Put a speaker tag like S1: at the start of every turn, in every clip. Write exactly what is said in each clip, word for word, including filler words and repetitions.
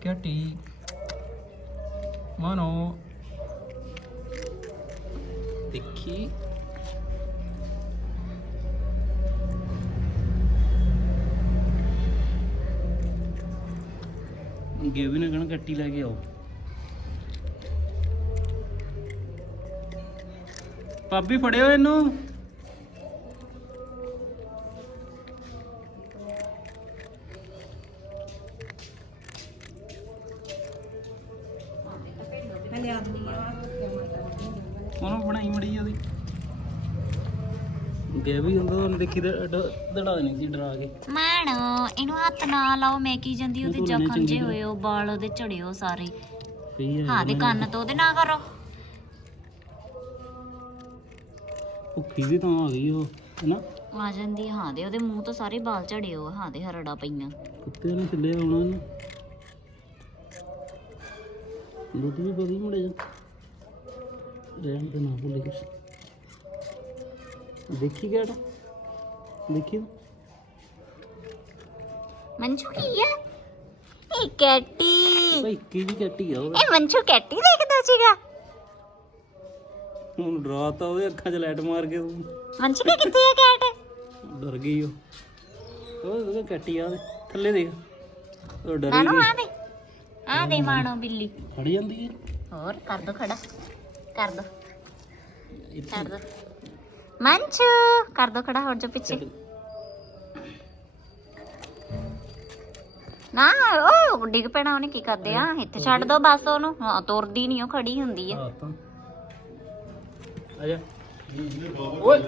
S1: ਘਟੀ ਮਨੋ ਦੇਖੀ ਗੇਵੀ ਨੇ ਕਹਿਣਾ ਘਟੀ ਲੈ ਕੇ ਆਓ ਭਾਬੀ ਫੜਿਓ ਇਹਨੂੰ ਉਹਨੂੰ ਬਣਾਈ ਮੜੀ ਉਹਦੀ ਗੇ ਵੀ ਹੁੰਦਾ ਉਹਨੇ ਦੇਖੀ ਦੜਾ ਨਹੀਂ ਸੀ ਡਰਾ ਕੇ
S2: ਮਾਣੋ ਇਹਨੂੰ ਹੱਥ ਨਾ ਲਾਓ ਮੈਂ ਕੀ ਜਾਂਦੀ ਉਹਦੇ ਜ਼ਖਮ ਜੇ ਹੋਏ ਉਹ ਵਾਲ ਉਹਦੇ ਝੜਿਓ ਸਾਰੇ ਹਾਂ ਦੇ ਕੰਨ ਤੋਂ ਉਹਦੇ ਨਾ ਕਰੋ
S1: ਭੁੱਖੀ ਵੀ ਤਾਂ ਆ ਗਈ ਉਹ ਹੈਨਾ
S2: ਆ ਜਾਂਦੀ ਹਾਂ ਦੇ ਉਹਦੇ ਮੂੰਹ ਤੋਂ ਸਾਰੇ ਵਾਲ ਝੜਿਓ ਹਾਂ ਦੇ ਹਰੜਾ ਪਈਆਂ
S1: ਕੁੱਤੇ ਨੇ ਥੱਲੇ ਆਉਣਾ ਉਹਨੇ ਦੁੱਧ ਵੀ ਵਧੀ ਮੁੜੇ ਜਾ ਰਹਿਣ ਤੇ ਨਾ ਭੁੱਲ ਗਈ ਦੇਖੀ ਗੇਟ ਦੇਖੀ
S2: ਮੰਚੂ ਕੀ ਆ ਇਹ ਕੈਟੀ
S1: ਭਾਈ ਕੀ ਵੀ ਕੈਟੀ ਆ ਉਹ
S2: ਇਹ ਮੰਚੂ ਕੈਟੀ ਦੇਖਦਾ ਸੀਗਾ
S1: ਹੁਣ ਰਾਤ ਆ ਉਹਦੇ ਅੱਖਾਂ 'ਚ ਲਾਈਟ ਮਾਰ ਕੇ ਤੂੰ
S2: ਮੰਚੂ ਕੀ ਕਿੱਥੇ ਆ ਕੈਟ
S1: ਡਰ ਗਈ ਉਹ ਉਹ ਕੈਟੀ ਆ ਥੱਲੇ ਦੇਖ ਉਹ ਡਰ
S2: ਨਾਨੋ
S1: ਗਈ
S2: ਆ ਦੇ ਆ ਦੇ ਮਾਣੋ ਬਿੱਲੀ
S1: ਖੜ ਜਾਂਦੀ ਹੈ
S2: ਹੋਰ ਕਰ ਦੋ ਖੜਾ ਕਰ ਦੋ ਕਰ ਦੋ ਮੰਚੂ ਕਰ ਦੋ ਖੜਾ ਹੋਰ ਜੋ ਪਿੱਛੇ ਨਾ ਓਏ ਡਿੱਗ ਪੈਣਾ ਉਹਨੇ ਕੀ ਕਰਦੇ ਆ ਇੱਥੇ ਛੱਡ ਦੋ ਬਸ ਉਹਨੂੰ ਹਾਂ ਤੁਰਦੀ ਨਹੀਂ ਉਹ ਖੜੀ ਹੁੰਦੀ ਆ
S1: ਆ ਜਾ ਓਏ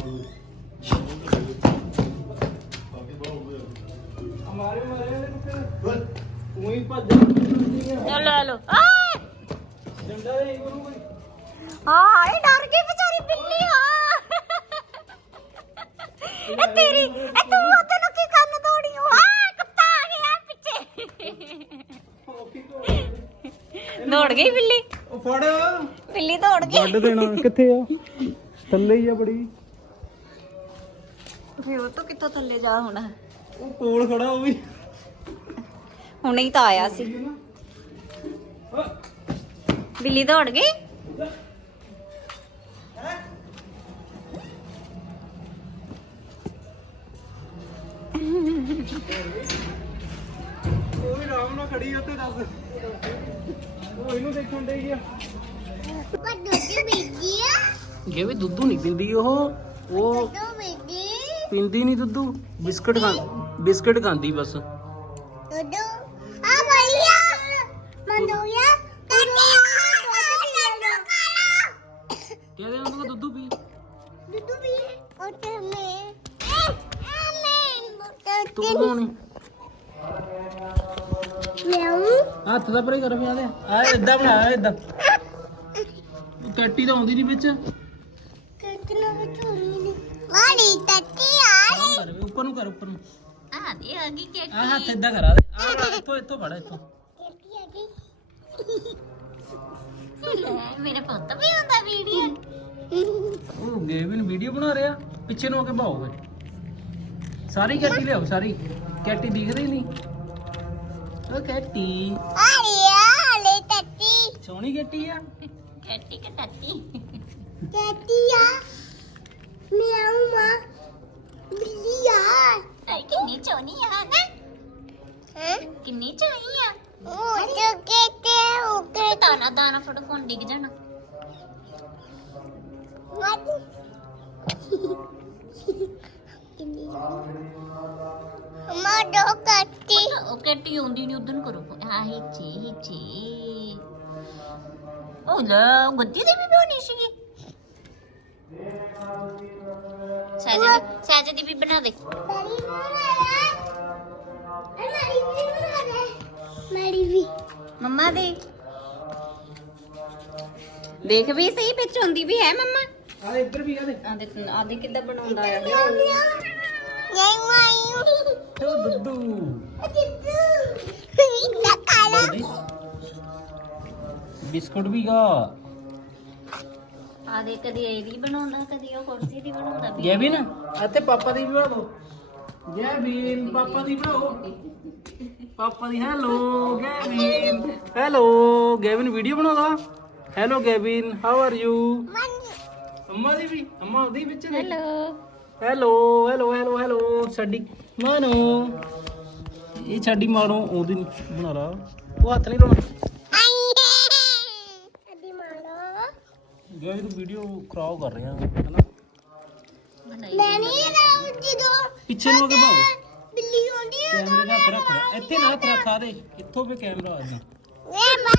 S1: ਹਮਾਰੇ ਮਾਰੇ ਤੂੰ ਹੀ ਭੱਜ
S2: ਚਲੋ ਹਲੋ ਆ
S1: ਡੰਡਾ ਦੇ ਗੁਰੂ ਕੋਈ
S2: ਹਾਂ ਇਹ ਡਰ ਗਈ ਵਿਚਾਰੀ ਬਿੱਲੀ ਹਾਂ ਇਹ ਤੇਰੀ ਇਹ ਤੂੰ ਉਹਦੇ ਨੂੰ ਕੀ ਕਰਨ ਦੌੜੀ ਹੋ ਆ ਕੁੱਤਾ ਆ ਗਿਆ ਪਿੱਛੇ ਦੌੜ ਗਈ ਬਿੱਲੀ
S1: ਉਹ ਫੜ
S2: ਬਿੱਲੀ ਦੌੜ ਗਈ
S1: ਵੱਢ ਦੇਣਾ ਕਿੱਥੇ ਆ ਥੱਲੇ ਹੀ ਆ ਬੜੀ
S2: ਫੇ ਉਹ ਤੋਂ ਕਿੱਥੋਂ ਥੱਲੇ ਜਾ ਹੋਣਾ
S1: ਉਹ ਕੋਲ ਖੜਾ ਉਹ ਵੀ
S2: ਹੁਣੇ ਹੀ ਤਾਂ ਆਇਆ ਸੀ ਬਿੱਲੀ ਦੌੜ ਗਈ
S1: ਉਹ ਵੀ ਆਰਾਮ ਨਾਲ ਖੜੀ ਉੱਤੇ ਦੱਸ ਉਹ ਇਹਨੂੰ ਦੇਖਣ ਡਈ ਆ
S2: ਪਰ ਦੁੱਧ ਪੀਂਦੀ ਆ
S1: ਇਹ ਵੀ ਦੁੱਧੂ ਨਹੀਂ ਪੀਂਦੀ ਉਹ ਉਹ
S2: ਦੁੱਧ ਪੀਂਦੀ
S1: ਪੀਂਦੀ ਨਹੀਂ ਦੁੱਧੂ ਬਿਸਕਟ ਖਾ ਬਿਸਕਟ ਖਾਂਦੀ ਬਸ
S2: ਦੁੱਧ ਆ ਭਈਆ ਮੰਦੋਇਆ
S1: ਕਹਿੰਦੇ ਉਹਨੂੰ ਦੁੱਧੂ ਪੀ
S2: ਦੁੱਧ ਪੀ ਉੱਤੇ ਮੈਂ
S1: ਤੂੰ ਕੌਣ
S2: ਲਿਆਉਂ
S1: ਹੱਥ ਦਾ ਪਰੇ ਕਰ ਪਿਆ ਦੇ ਆ ਇਦਾਂ ਬਣਾ ਇਦਾਂ ਕੱਟੀ ਤਾਂ ਆਉਂਦੀ ਨਹੀਂ ਵਿੱਚ
S2: ਕਿਤਨਾ ਬਚੂਨੀ ਵਾਲੀ ਟੱਟੀ ਆ
S1: ਕਰ ਉੱਪਰ ਨੂੰ ਕਰ ਉੱਪਰ ਨੂੰ
S2: ਆ ਦੇ ਆ ਗਈ ਕੇਟੀ
S1: ਆ ਹੱਥ ਇਦਾਂ ਕਰਾ ਦੇ ਆ ਇੱਥੋਂ ਇੱਥੋਂ ਫੜ ਇੱਥੋਂ
S2: ਕੇਟੀ ਆ ਗਈ ਮੇਰੇ ਪੁੱਤ ਵੀ ਹੁੰਦਾ ਵੀਡੀਓ
S1: ਉਹ ਗੇਵਿਨ ਵੀਡੀਓ ਬਣਾ ਰਿਹਾ ਪਿੱਛੇ ਨੂੰ ਆ ਕੇ ਭਾਓਗੇ ਸਾਰੀ ਕੈਟੀ ਲਿਆਓ ਸਾਰੀ ਕੈਟੀ ਦਿਖਦੀ ਨਹੀਂ ਉਹ ਕੈਟੀ
S2: ਆਲੇ ਆਲੇ ਟੱਟੀ
S1: ਸੋਹਣੀ ਕੈਟੀ ਆ
S2: ਕੇਟੀ ਕਿ ਟੱਟੀ ਕੇਟੀ ਆ ਮਿਆਉ ਮਾ ਬਿੱਲੀ ਆ ਆਈ ਕਿੰਨੀ ਚੋਣੀ ਆ ਨਾ ਹੈ ਕਿੰਨੀ ਚੋਣੀ ਆ ਉਹ ਜੋ ਕੇਤੇ ਉਹ ਕੇ ਦਾਣਾ ਦਾਣਾ ਫੜੋ ਫੋਨ ਡਿੱਗ ਜਾਣਾ ਵਾਟ ਕਿੰਨੀ ਮਾ ਦੋ ਕੱਟੀ ਉਹ ਕੱਟੀ ਹੁੰਦੀ ਨਹੀਂ ਉਦੋਂ ਕਰੋ ਆ ਹੀ ਚੀ ਚੀ ਉਹ ਲੈ ਗੱਡੀ ਦੀ ਵੀ ਬਣੀ ਸੀਗੀ ਸਾਜੇ ਦੀ ਸਾਜੇ ਦੀ ਵੀ ਬਣਾ ਦੇ ਮੇਰੀ ਵੀ ਮੰਮਾ ਦੇ ਦੇਖ ਵੀ ਸਹੀ ਵਿੱਚ ਹੁੰਦੀ ਵੀ ਹੈ ਮੰਮਾ
S1: ਆ ਇੱਧਰ ਵੀ ਆ ਦੇ
S2: ਆ ਦੇ ਆ ਦੇ ਕਿੱਦਾਂ ਬਣਾਉਂਦਾ ਆ ਯਾਈ
S1: ਉਹ ਦੁੱਧੂ
S2: ਨਾ ਕਾਲਾ
S1: ਬਿਸਕੁਟ ਵੀ ਗਾ
S2: ਆ ਦੇ ਕਦੀ ਇਹ ਵੀ ਬਣਾਉਂਦਾ ਕਦੀ ਉਹ ਕੁਰਸੀ ਦੀ ਬਣਾਉਂਦਾ ਵੀ
S1: ਗੇਵਿਨ ਅਤੇ ਪਾਪਾ ਦੀ ਵੀ ਬਣਾ ਦੋ ਗੇਵਿਨ ਪਾਪਾ ਦੀ ਬਣਾਓ ਪਾਪਾ ਦੀ hello Gavin hello Gavin video ਬਣਾਉਂਦਾ hello Gavin how are you ਅੰਮਾ ਦੀ ਵੀ ਅੰਮਾ ਉਹਦੀ ਵਿੱਚ
S2: hello
S1: hello hello hello hello ਸਾਡੀ ਮਾਨੋ ਇਹ ਸਾਡੀ ਮਾਨੋ ਉਹਦੀ ਬਣਾ ਲਾ ਉਹ ਹੱਥ ਨਹੀਂ ਲਾਉਣਾ
S2: ਸਾਡੀ ਮਾਲੋ
S1: ਗੈਵਿਨ ਵੀਡੀਓ ਖਰਾਬ ਕਰ ਰਿਹਾ ਹਨਾ
S2: ਮੈਂ ਨਹੀਂ ਰਾਉ ਜਦੋਂ
S1: ਪਿੱਛੇ ਨੂੰ ਆ ਕੇ ਭਾਓ
S2: ਬਿੱਲੀ ਆਉਂਦੀ ਹੈ
S1: ਕੈਮਰੇ ਦਾ ਹੱਥ ਰੱਖ ਇੱਥੇ ਨਾ ਹੱਥ ਰੱਖਾ ਦੇ ਇੱਥੋਂ ਵੀ ਕੈਮਰਾ ਆਉਂਦਾ
S2: ਵੇ ਬਾ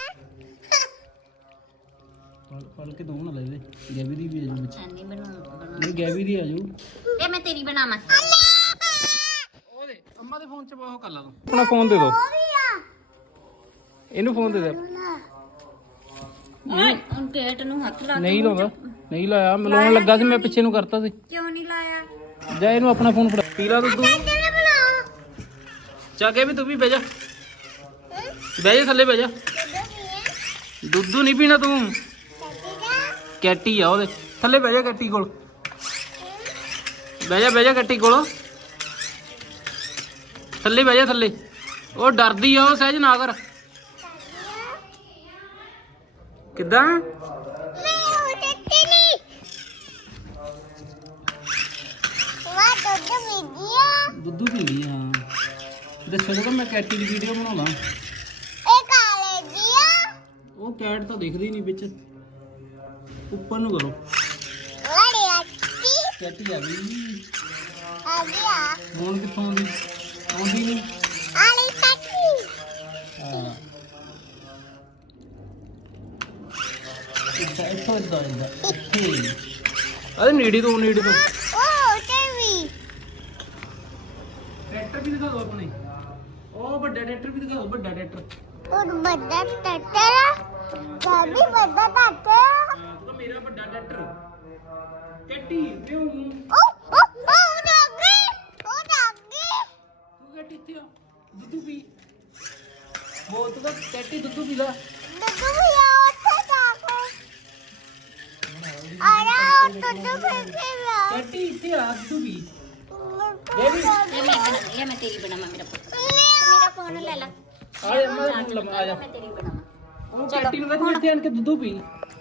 S1: ਫੜ ਫੜ ਕੇ ਦੋ ਨਾ ਲੈ ਦੇ ਗੈਵੀ ਦੀ ਵੀ ਆ ਜੂ ਵਿੱਚ
S2: ਨਹੀਂ ਬਣਾਉਣਾ
S1: ਨਹੀਂ ਗੈਵੀ ਦੀ ਆ ਜੂ
S2: ਇਹ ਮੈਂ ਤੇਰੀ ਬਣਾਵਾਂ
S1: ਉਹਦੇ ਅੰਮਾ ਦੇ ਫੋਨ 'ਚ ਬਾਹੋ ਕਰ ਲਾ ਤੂੰ ਆਪਣਾ ਫੋਨ ਦੇ ਦੋ ਇਹਨੂੰ ਫੋਨ ਦੇ ਦੇ
S2: ਓਏ ਹੁਣ ਗੇਟ ਨੂੰ ਹੱਥ ਲਾ
S1: ਨਹੀਂ ਲਾਉਂਦਾ ਨਹੀਂ ਲਾਇਆ ਮੈਂ ਲਾਉਣ ਲੱਗਾ ਸੀ ਮੈਂ ਪਿੱਛੇ ਨੂੰ ਕਰਤਾ ਸੀ
S2: ਕਿਉਂ ਨਹੀਂ ਲਾਇਆ
S1: ਜਾ ਇਹਨੂੰ ਆਪਣਾ ਫੋਨ ਫੜਾ ਪੀਲਾ ਦੁੱਧ
S2: ਕਿਵੇਂ ਬਣਾਓ
S1: ਚਾ ਕੇ ਵੀ ਤੂੰ ਵੀ ਬਹਿ ਜਾ ਬਹਿ ਜਾ ਥੱਲੇ ਬਹਿ ਜਾ ਦੁੱਧ ਨਹੀਂ ਪੀਣਾ ਤੂੰ ਕੈਟੀ ਆ ਉਹਦੇ ਥੱਲੇ ਬਹਿ ਜਾ ਕੈਟੀ ਕੋਲ ਬਹਿ ਜਾ ਬਹਿ ਜਾ ਕੈਟੀ ਕੋਲ ਥੱਲੇ ਬਹਿ ਜਾ ਥੱਲੇ ਉਹ ਡਰਦੀ ਆ ਉਹ ਸਹਿਜ ਨਾ ਕਰ ਕਿੱਦਾਂ
S2: ਮੈਂ ਉਹ ਟੱਟੀ ਨਹੀਂ ਵਾ ਦੁੱਧ ਮਿੱਗਿਆ
S1: ਦੁੱਧੂ ਪੀਂਦੀ ਹਾਂ ਦੱਸੋ ਤਾਂ ਮੈਂ ਕੈਟੀ ਦੀ ਵੀਡੀਓ ਬਣਾਉਣਾ
S2: ਇਹ ਕਾਲੇ ਜੀਆ
S1: ਉਹ ਕੈਟ ਤਾਂ ਦਿਖਦੀ ਨਹੀਂ ਵਿੱਚ ਉੱਪਰ ਨੂੰ ਕਰੋ
S2: ਲੜੇ ਅੱਤੀ
S1: ਕੈਟੀ ਆ ਗਈ
S2: ਆ ਗਿਆ
S1: ਹੁਣ ਕਿੱਥੋਂ ਆਉਂਦੀ ਆਉਂਦੀ ਨਹੀਂ
S2: ਆਲੀ ਟੱਟੀ
S1: ਹਾਂ ਇੱਥੇ ਇੱਥੋਂ ਇੱਦਾਂ ਇੱਦਾਂ ਇੱਥੇ ਅਰੇ ਨੀੜੀ ਤੋਂ ਨੀੜੀ ਤੋਂ
S2: ਉਹ ਟੀਵੀ
S1: ਟਰੈਕਟਰ ਵੀ ਦਿਖਾ ਦਿਓ ਆਪਣੇ ਉਹ ਵੱਡਾ ਟਰੈਕਟਰ ਵੀ ਦਿਖਾ ਦਿਓ ਵੱਡਾ ਟਰੈਕਟਰ
S2: ਉਹ ਵੱਡਾ ਟੱਟਰ ਬਾਬੀ ਵੱਡਾ ਟੱਟਰ
S1: ਤੂੰ ਤਾਂ ਮੇਰਾ ਵੱਡਾ ਟਰੈਕਟਰ ਕੈਟੀ ਕਿਉਂ
S2: ਉਹ ਉਹ ਉਹ ਡੱਗੀ ਉਹ ਡੱਗੀ
S1: ਤੂੰ ਕੈਟੀ ਇੱਥੇ ਆ ਦੁੱਧੂ ਪੀ ਉਹ ਤੂੰ ਤਾਂ ਕੈਟੀ ਦੁੱਧੂ ਪੀਦਾ
S2: ਦੁੱਧ ਵੀ ਆ ਉੱਥੇ ਜਾਕੋ ਆਰਾ ਉਹ ਦੁੱਧ ਫੇਕੇ ਵਾ
S1: ਕੈਟੀ ਇੱਥੇ ਆ ਦੁੱਧੂ ਪੀ
S2: ਇਹ ਮੈਂ ਇਹ ਮੈਂ ਤੇਰੀ ਬਣਾਵਾਂ ਮੇਰਾ ਪੁੱਤ ਮੇਰਾ ਫੋਨ ਲੈ ਲੈ
S1: ਆ ਜਾ ਮੈਂ ਫੋਨ ਲਵਾ ਆ ਜਾ
S2: ਮੈਂ ਤੇਰੀ ਬਣਾਵਾਂ
S1: ਉਹ ਕੈਟੀ ਨੂੰ ਕਹਿੰਦੀ ਇੱਥੇ ਆਣ ਕੇ ਦੁੱਧੂ ਪੀ